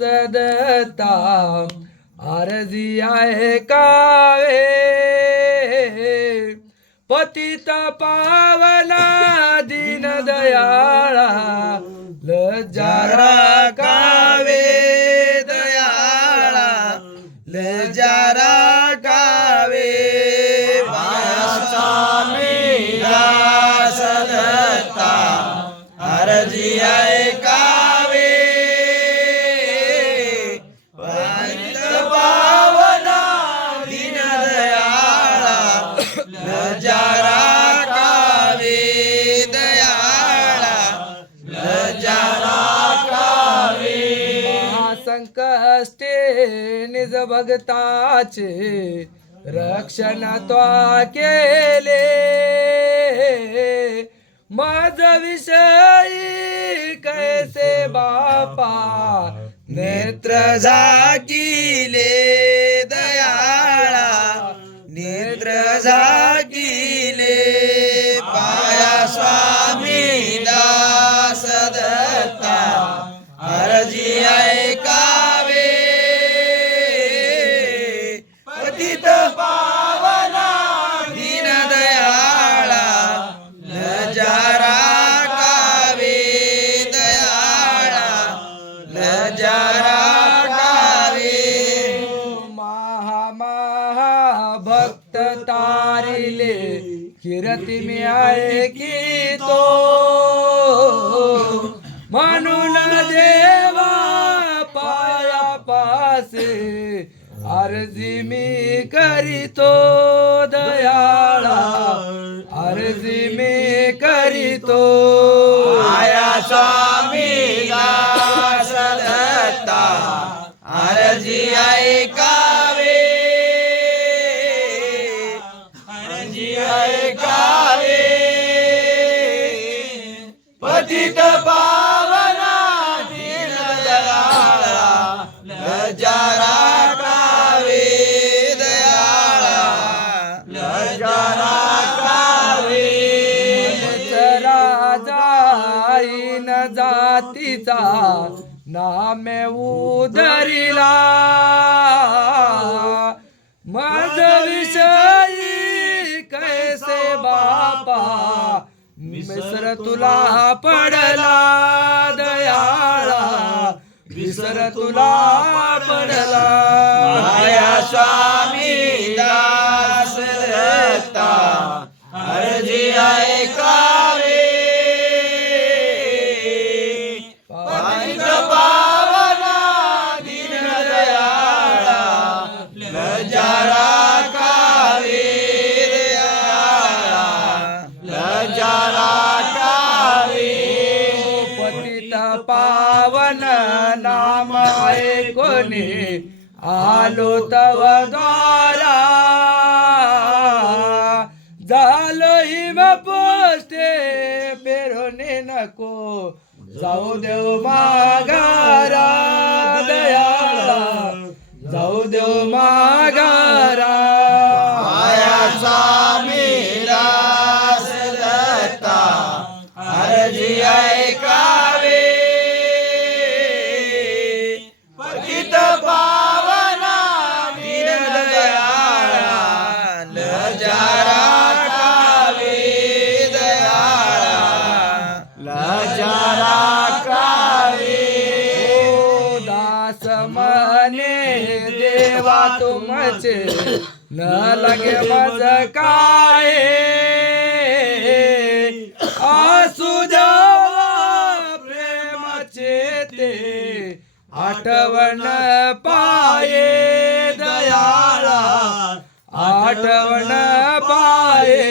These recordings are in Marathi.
सदता आरजी ऐकावे पतित पावना दीनदयाळा लज्जा राखावे दयाळा लज्जा राखावे दास दत्ता आरजी ऐकावे पतित पावना दीनदयाळा लज्जा राखावे दयाळा लज्जा राखावे महासंकष्टे निज भक्ताचे रक्षण त्वा केले माझ विषयी कैसे बापा नेत्र झाकिले दयाळा नेत्र झाकिले पाया स्वामी दास दत्ता आरजी ऐकावे पतित पावना दीनदयाळा लज्जा राखावे दयाळा लज्जा राखावे भक्त तारिले कीर्ती मी ऐकितो म्हणून देवा पायापासे अर्जी मी करीतो दयाळा अर्जी मी करीतो आया स्वामी दास दत्ता आरजी ऐकावे आरजी ऐकावे पतित पावना दीनदयाळा लज्जा राखावे दयाळा लज्जा राखावे राजाईन जातीचा नामे उदरिला माझ विषयी कैसे बापा मिसर तुला पडला दयाळा विसर तुला पडला आया स्वामी दास दत्ता अर्जी ऐकावे पतित पावना दीनदयाळा लज्जा राखावे दयाळा लज्जा राखावे पतित पावन नाम ऐकोनी आलो तव द्वारा झालो हिम पोस्टे पेरोने नको जाऊ देव माघारा दयाळा जाऊ देव माघारा आया स्वामी दास दत्ता अर्जी ऐकावे पतित पावना दीनदयाळा लज्जा राखावे दयाळा लज्जा राखावे ओ दास मने देवा तुमचे न लगे मज काय आसू देवा प्रेमाचे ते आठवण पाये दयाळा आठवण पाये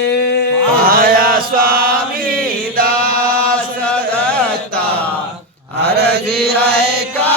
आया स्वामी दास दत्ता अर्जी ऐका